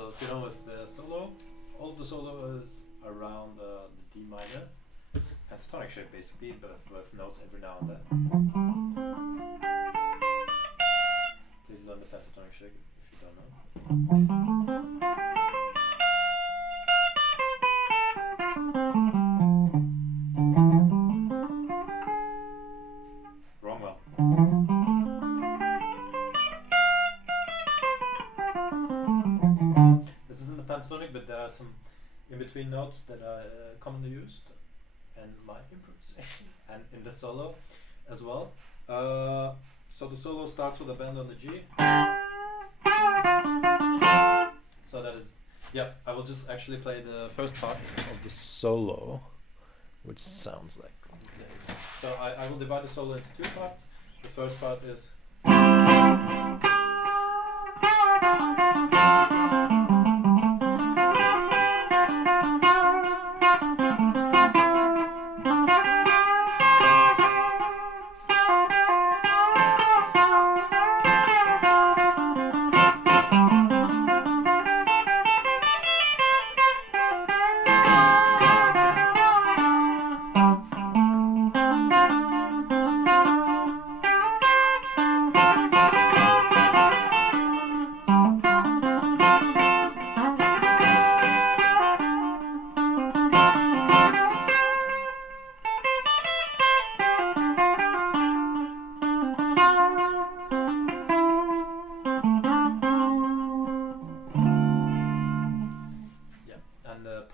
So let's get on with the solo. All of the solo is around the D minor pentatonic shape basically, but with notes every now and then. Please learn the pentatonic shape if you don't know. Wrong one. This isn't the pentatonic, but there are some in-between notes that are commonly used in my improvisation and in the solo as well. So the solo starts with a bend on the G. So that is, yeah, I will just actually play the first part of the solo, which sounds like this. So I will divide the solo into two parts. The first part is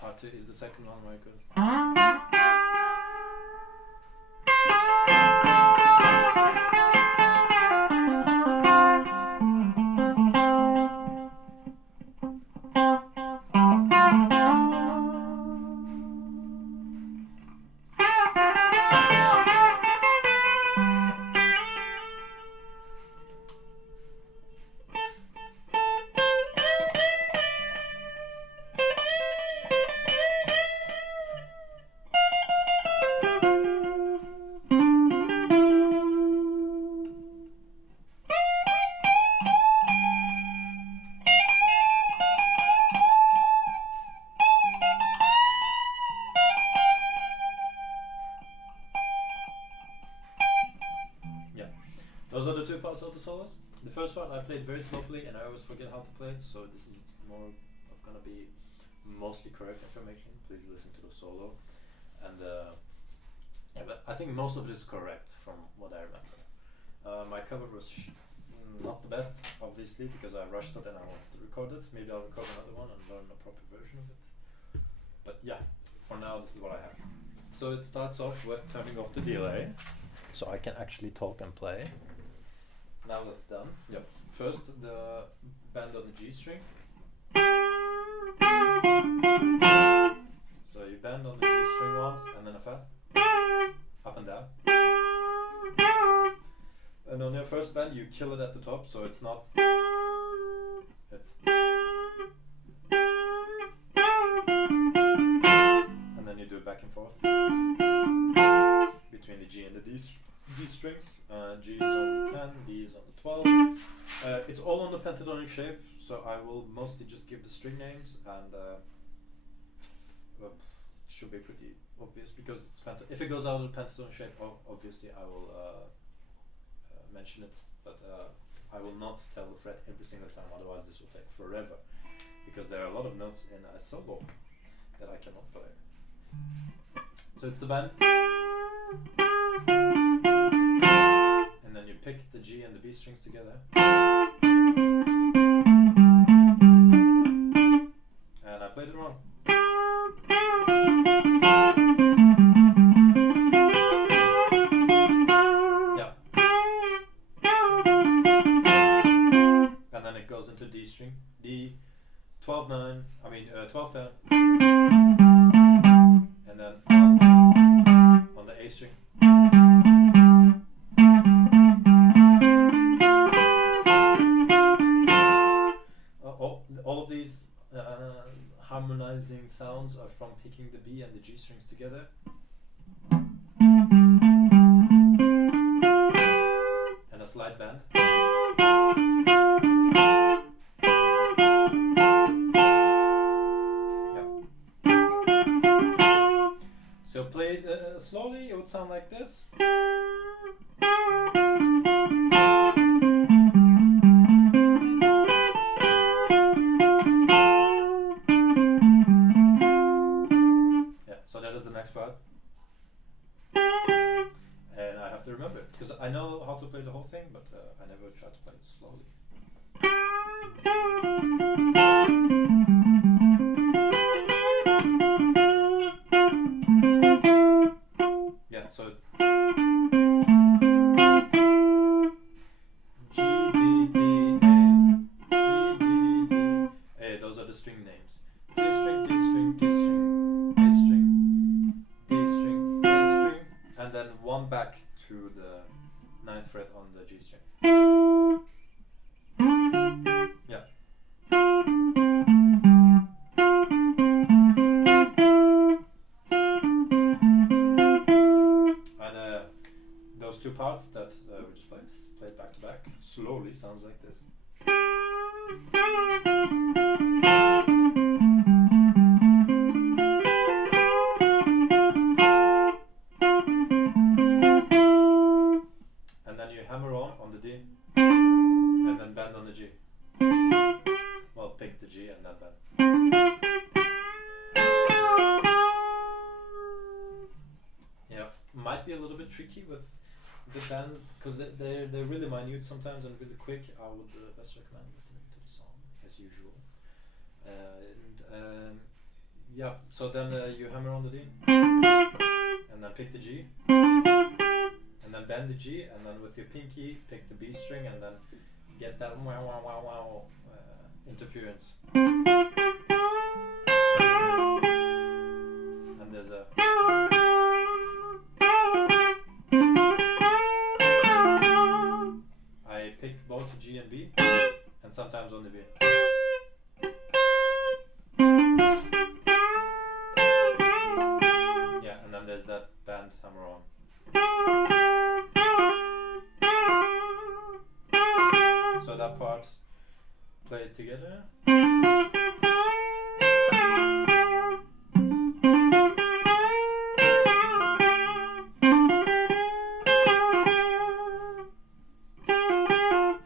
part two is the second one where it goes. Those are the two parts of the solos. The first part I played very slowly and I always forget how to play it, so this is more of gonna be mostly correct information. Please listen to the solo. And yeah, but I think most of it is correct from what I remember. My cover was not the best, obviously, because I rushed it and I wanted to record it. Maybe I'll record another one and learn a proper version of it. But yeah, for now this is what I have. So it starts off with turning off the delay, so I can actually talk and play. Now that's done. Yep. First the bend on the G string. So you bend on the G string once and then a fast up and down. And on your first bend you kill it at the top, so it's not, it's, and then you do it back and forth between the G and the D strings. G is on the 10, D is on the 12. It's all on the pentatonic shape, so I will mostly just give the string names, and it should be pretty obvious because it's if it goes out of the pentatonic shape, obviously I will mention it, but I will not tell the fret every single time, otherwise this will take forever, because there are a lot of notes in a solo that I cannot play. So it's the bend. And then you pick the G and the B strings together. And I played it wrong. Yeah. And then it goes into D string. D 12-9, 12-10. And then on the A string. All of these harmonizing sounds are from picking the B and the G strings together. And a slight bend. slowly it would sound like this. Yeah, so that is the next part. And I have to remember it, because I know how to play the whole thing, but I never try to play it slowly. Yeah, so G, D, D, A, G, D, D, A, those are the string names. G string, D string, D string, A string, D string, A string, and then one back to the 9th fret on the G string. Yeah. And those two parts that we just played back to back slowly sounds like this. And then you hammer on the D, and then bend on the G. Well, pick the G and then bend. Yeah, might be a little bit tricky with the bends, because they're really minute sometimes and really quick. I would best recommend listening to the song as usual. Yeah, so then you hammer on the D, and then pick the G, and then bend the G, and then with your pinky pick the B string, and then get that wow wow wow wow interference. And there's a I pick both the G and B, and sometimes on the B. Yeah, and then there's that band hammer on. So that part, play it together.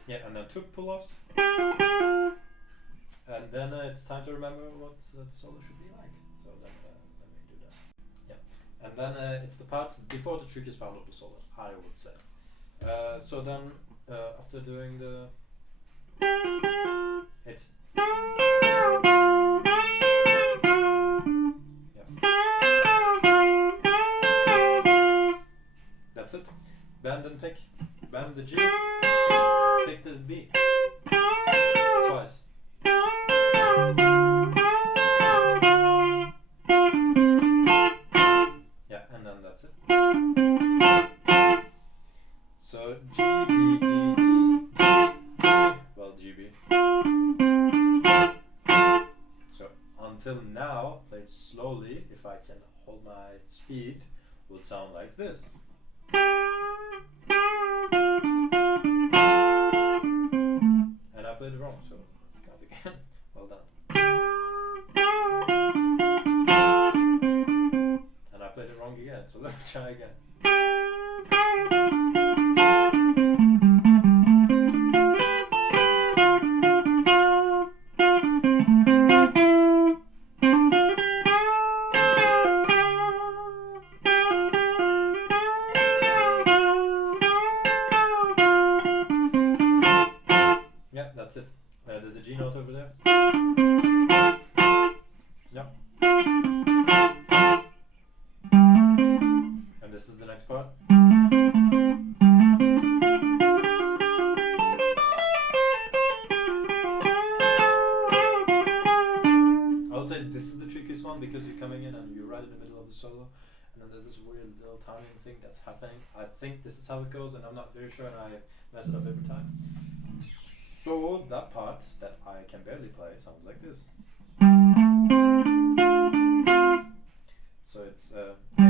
Yeah, and then 2 pull-offs. And then it's time to remember what the solo should be like. So then we do that. Yeah, and then it's the part before the trickiest part of the solo, I would say. So then after doing the, it's that's it. Bend and pick. Bend the G. Pick the B. Twice. Yeah, and then that's it. So G, D, D, D, G, G, well, G, B. So until now, played slowly, if I can hold my speed, would sound like this. And I played it wrong, so let's start again. Well done. And I played it wrong again, so let me try again. Yeah, that's it. There's a G note over there. Yeah. And this is the next part. I would say this is the trickiest one, because you're coming in and you're right in the middle of the solo, and then there's this weird little timing thing that's happening. I think this is how it goes, and I'm not very sure, and I mess it up every time. So that part that I can barely play sounds like this. So it's A, A.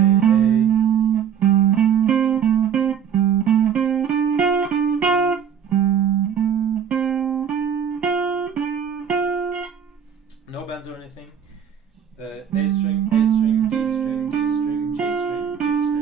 No bends or anything. A string, D string, D string, G string, D string.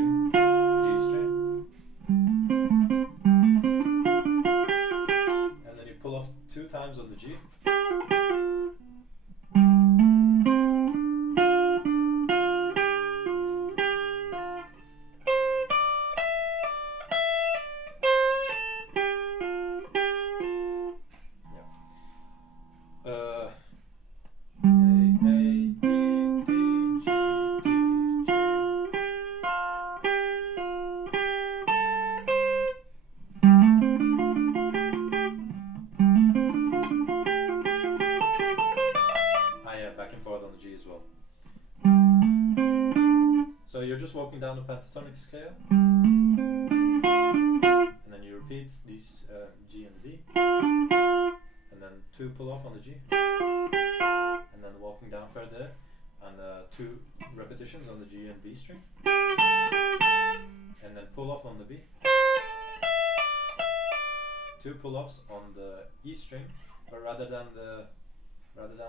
just walking down the pentatonic scale, and then you repeat these G and the D, and then 2 pull off on the G, and then walking down further, and 2 repetitions on the G and B string, and then pull off on the B, 2 pull offs on the E string, but rather than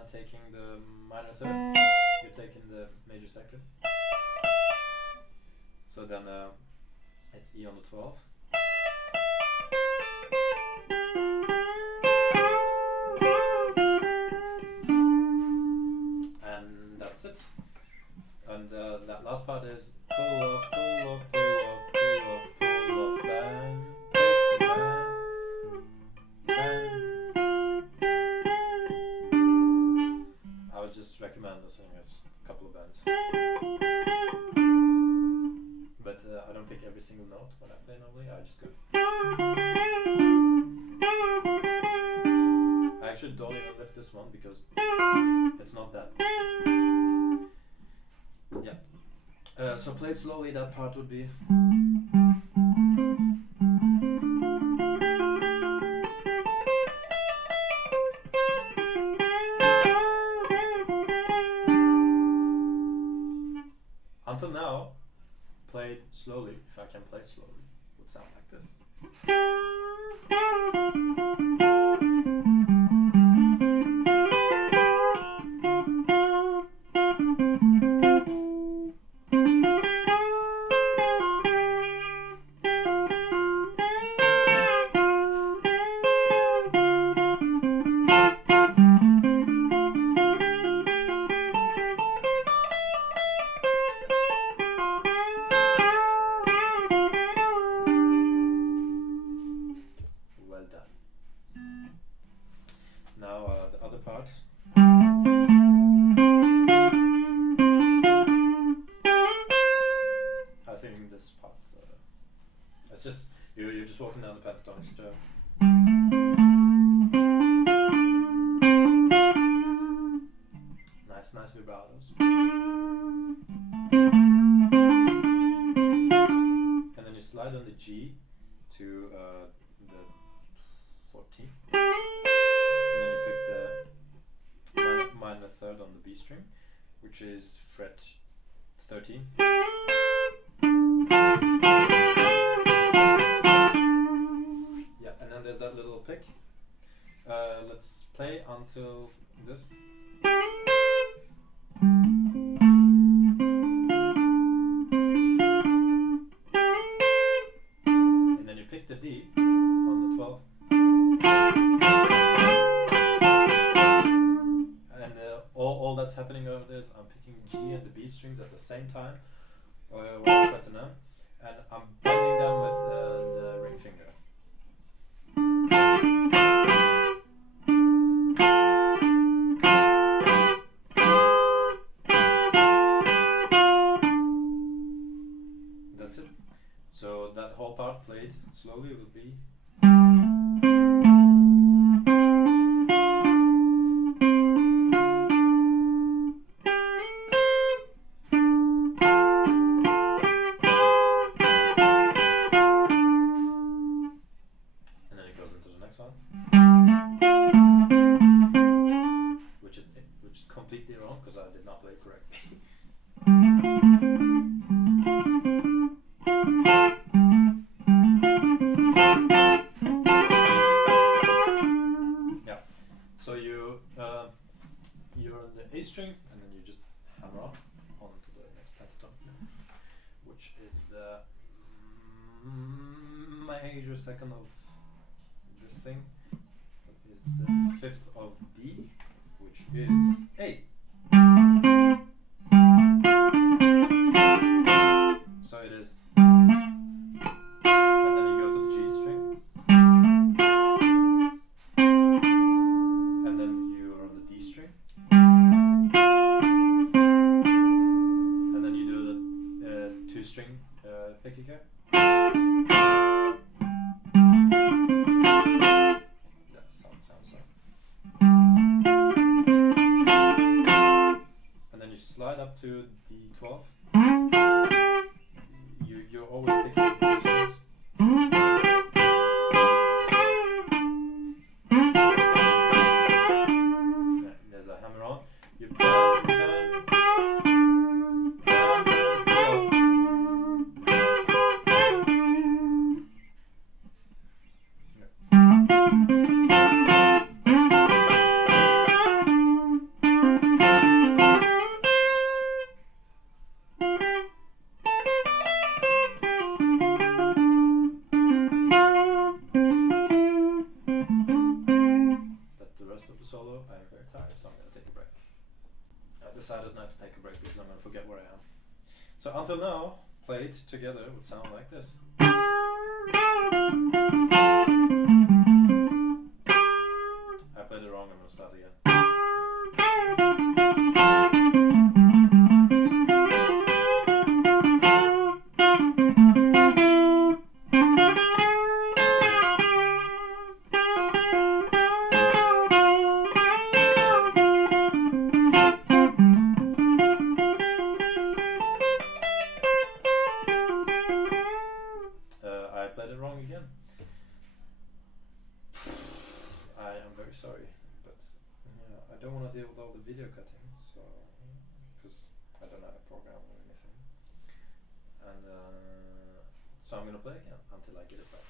taking the minor third, you're taking the major second. So then it's E on the 12. And that's it. And that last part is pull off, pull off, pull off, pull off, pull off, bang, pick, bang, bang. I would just recommend listening to a couple of bands. But I don't pick every single note when I play normally, I just go. I actually don't even lift this one because it's not that. Yeah. So played slowly, that part would be. Until now, played slowly, if I can play slowly, would sound like this. It's just you're just walking down the pentatonic scale. Nice vibratos. And then you slide on the G to the 14th. And then you pick the minor third on the B string, which is fret 13. Yeah, and then there's that little pick. Let's play until this. And then you pick the D on the 12. And all that's happening over there is I'm picking G and the B strings at the same time, one fret and M, and I'm bending them with the ring finger. That's it. So that whole part played slowly would be. Which is completely wrong because I did not play it correctly. Yeah. So you're on the A string and then you just hammer up onto the next pentatonic, which is the major second of this thing. Is the 5th of D, which is A. So it is. And then you go to the G string. And then you are on the D string. And then you do the 2-string picky here. Slide up to D12, and you're always picking two strings. Yeah, there's a hammer on. You bend, bend, solo. I am very tired, so I'm going to take a break. I decided not to take a break because I'm going to forget where I am. So until now, played together would sound like this. I played it wrong, I'm going to start again. I played it wrong again. I am very sorry, but yeah, I don't want to deal with all the video cutting, so because I don't have a program or anything, and so I'm gonna play again until I get it right.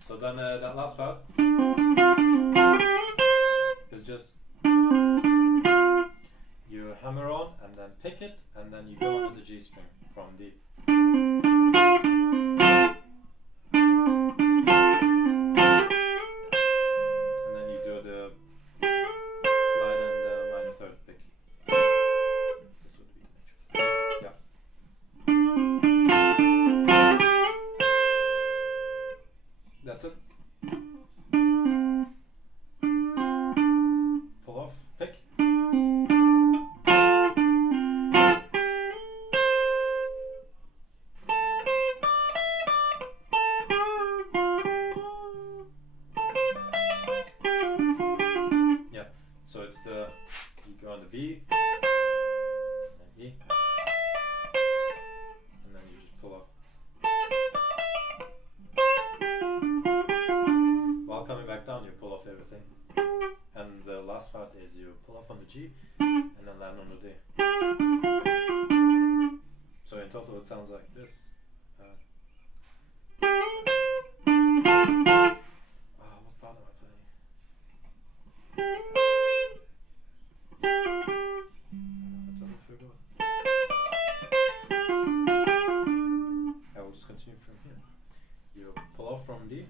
So then that last part is just you hammer on and then pick it, and then you go onto the G string from D. And then you do the slide and the minor third pick. This would be yeah. That's it. Pull off, pick. Yeah, so it's the, you go on the B, and then E, and then you just pull off. While coming back down, you pull off everything. And the last part is you pull off on the G and then land on the D. So in total it sounds like this. What part am I playing? I totally forgot. I will just continue from here. You pull off from D.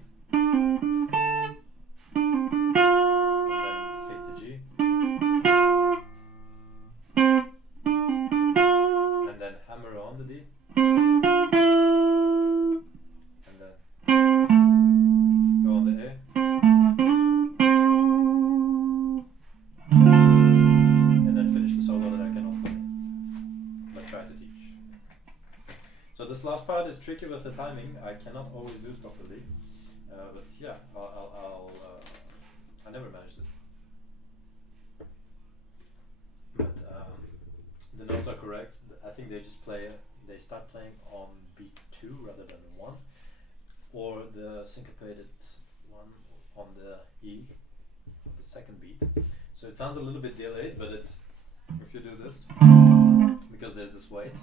On the D, and then go on the A, and then finish the solo that I cannot play, but try to teach. So this last part is tricky with the timing. I cannot always do it properly, but yeah, I never managed it. But the notes are correct. I think they just they start playing on beat 2 rather than 1, or the syncopated one on the E, the second beat. So it sounds a little bit delayed, but if you do this, because there's this weight.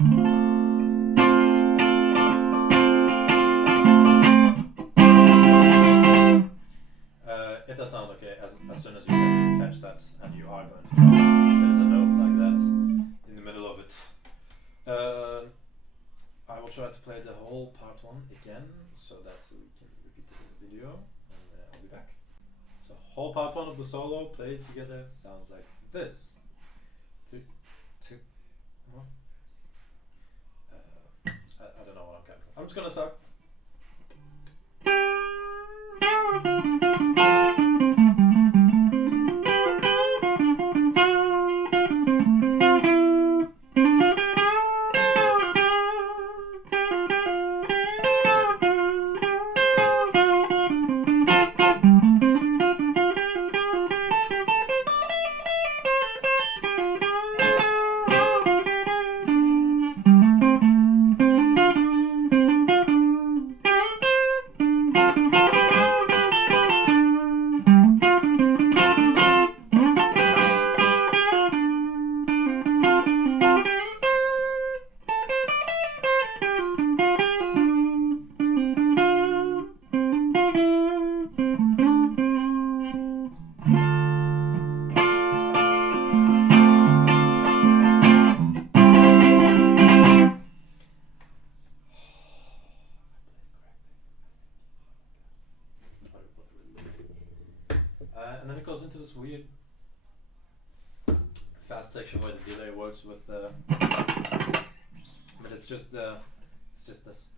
It does sound okay as soon as you catch that, and you are going to catch. If there's a note like that in the middle of it. I will try to play the whole part one again so that we can repeat it in the video, and I'll be back. So whole part one of the solo played together sounds like this. 3, 2, 1. I don't know what I'm counting. I'm just gonna start. And then it goes into this weird fast section where the delay works with the, but it's just this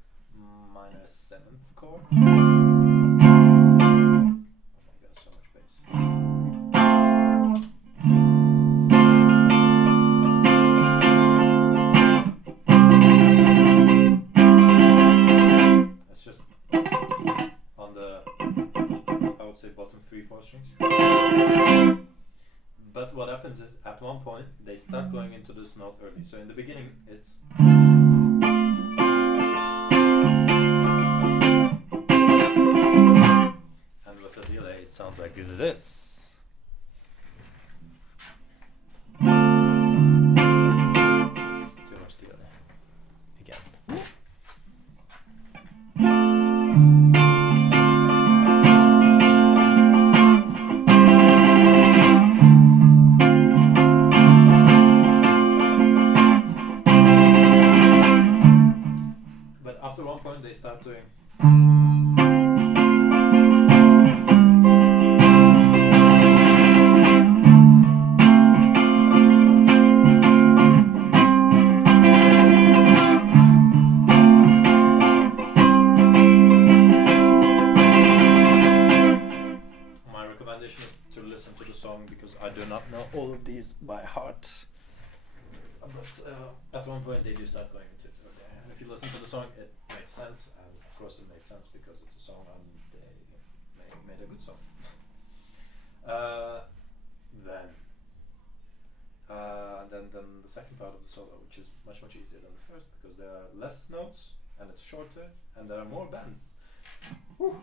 minor 7th chord. Oh my god, so much bass. It's just on the, I would say, bottom 3-4 strings. But what happens is, at one point, they start going into this note early. So in the beginning, it's... And with the delay, it sounds like this. Too much delay. Again. After one point they start doing, my recommendation is to listen to the song because I do not know all of these by heart. But at one point they do start going into it. And if you listen to the song, it makes sense, and of course it makes sense because it's a song and they made a good song. Then the second part of the solo, which is much easier than the first because there are less notes and it's shorter and there are more bends. Whew.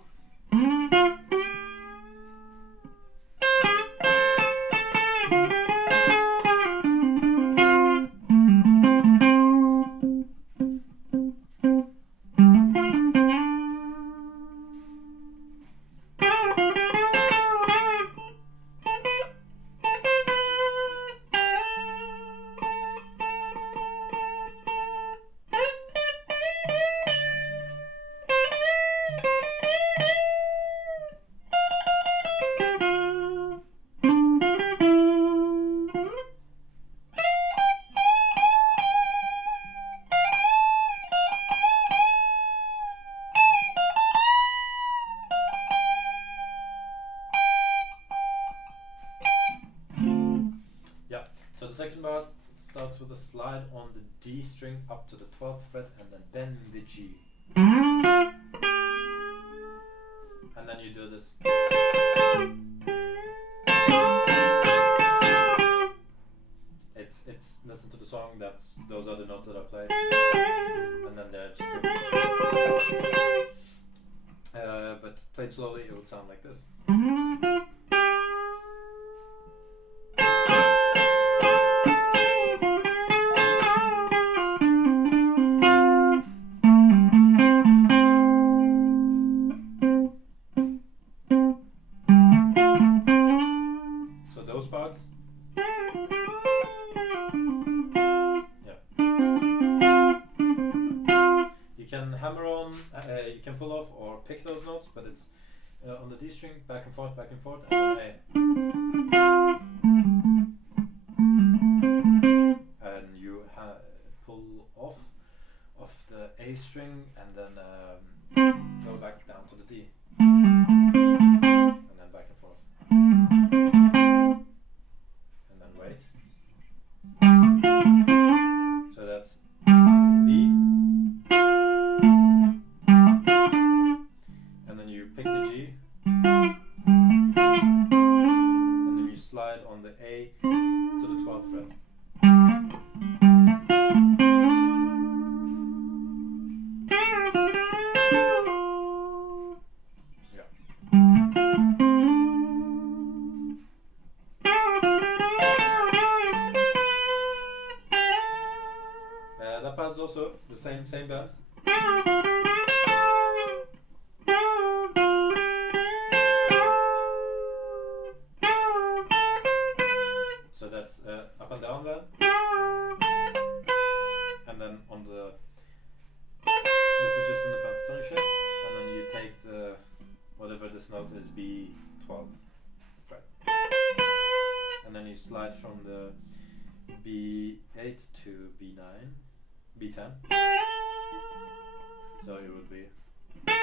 So the second part starts with a slide on the D string up to the 12th fret and then bend the G. And then you do this. It's listen to the song, those are the notes that I played. And then they're just but played slowly it would sound like this. Those parts. Yeah. You can hammer on it's on the D string, back and forth, and then A. And you pull off of the A string and then go back down to the D. And then back and forth. And then wait. So that's D. And then you pick the G. And then you slide on the A to the 12th fret. That part's also the same band. So that's up and down band. And then on the this is just in the pentatonic shape, and then you take the whatever this note is, B12 fret, and then you slide from the B8 to B9, B10. So it would be. And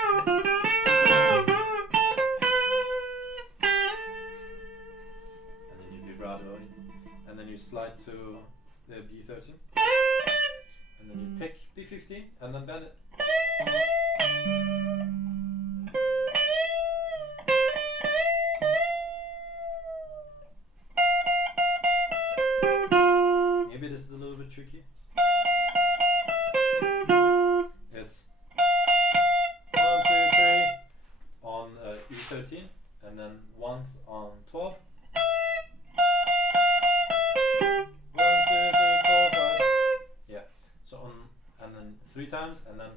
then you vibrato, and then you slide to the B13, and then you pick B15, and then bend it. Maybe this is a little bit tricky. It's 1, 2, 3 on E13, and then once on 12. 1, 2, 3, 4, 5. Yeah. So on, and then 3 times, and then.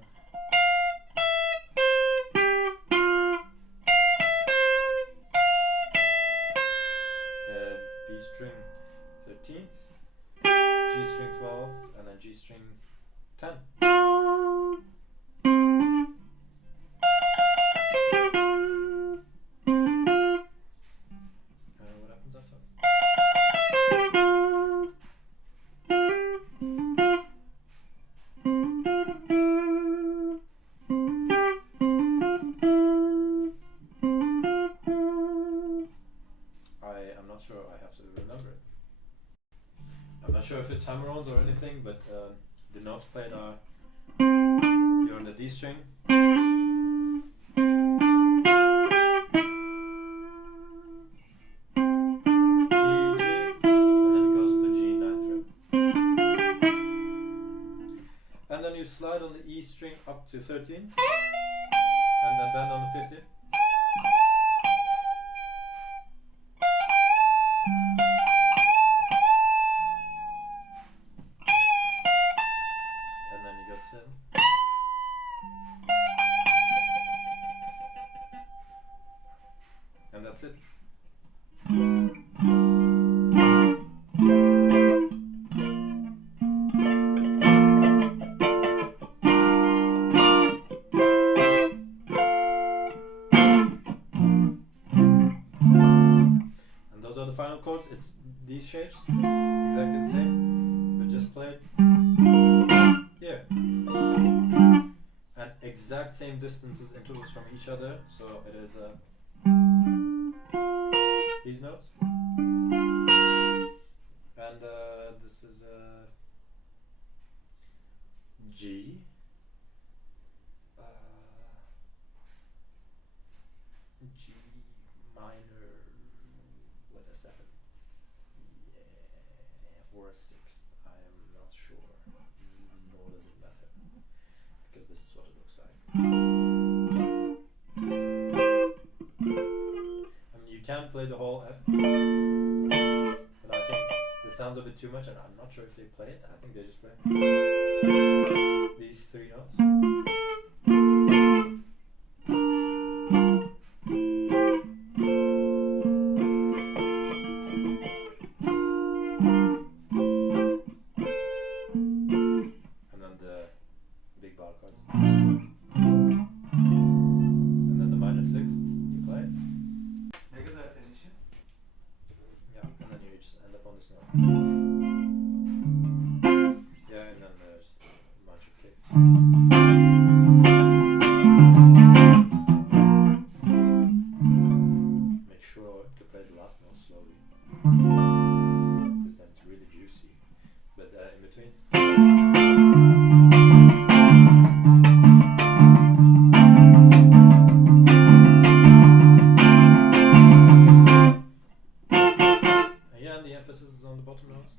B string 13th, G string 12, and then G string 10. What happens after? I'm not sure, I have to remember it. I'm not sure if it's hammer-ons or anything, but the notes played are, you're on the D string, G, and then it goes to G 9th fret. And then you slide on the E string up to 13, and then bend on the 15. And that's it. And those are the final chords. It's these shapes, exactly the same, but just played here. And exact same distances, intervals from each other, so it is these notes, and this is G, G minor with a 7, yeah, or a 6th, I am not sure, nor does it matter, because this is what it looks like. You can play the whole F, but I think this sounds a bit too much, and I'm not sure if they play it. I think they just play these 3 notes. And then the big bar chords. And then the minor 6. emphasis is on the bottom notes.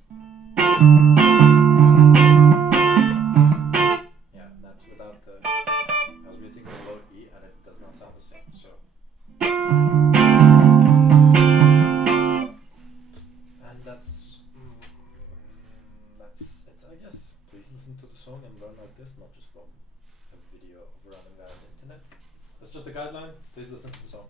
Yeah, that's without the. I was muting the low E and it does not sound the same. So. And that's it, I guess. Please listen to the song and learn like this, not just from a video of a random guy on the internet. That's just a guideline. Please listen to the song.